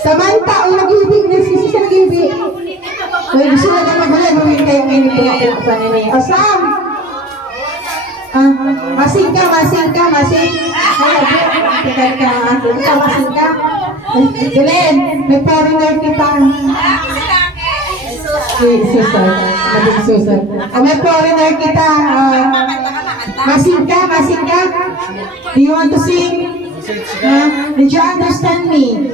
Samantha, o nag-ibig na siya nag-ibig. May gusto na naman wala gawin kayo ngayon po ako sa nila. Asam! Masing ka. Tingnan ka. Masing ka. Glenn, may foreigner kita. Susan. May foreigner kita. Masing ka. Do you want to sing? Did you understand me?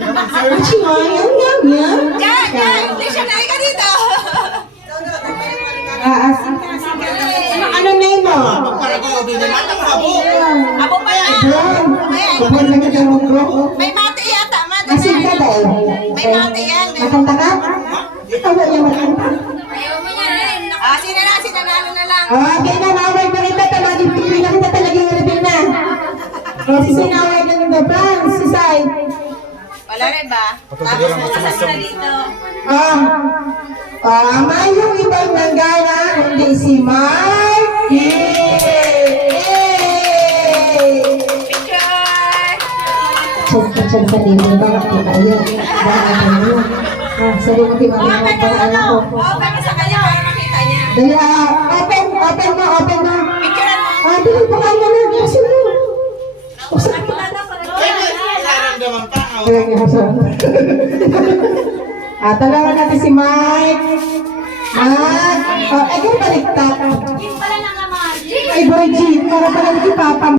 Ano name mo? Abo pa yan. May mati yata. Masing ka daw. May mati yan. Makanta ka? Awa niya makanta. Sinanalo na lang. Okay na, mawag na kita. Talagin na kita talaga yung reveal na. Si sinawag na ng Dabang, si Sai. Wala rin ba? Tapos nakasama na dito. May yung ibang nanggana, hindi si Mike. Picture! Sa libo, bakit kita yun? Sabi mo, timamang mo pang anak ko. Baka sa kanya para makita niya. Daya, open mo. Picturean mo. Dili pa kanya na, kasi mo. Tangawan natin si Mike. Ikaw baliktad. Yung pala ng ama. Ay, Boy G, para pala si Papa.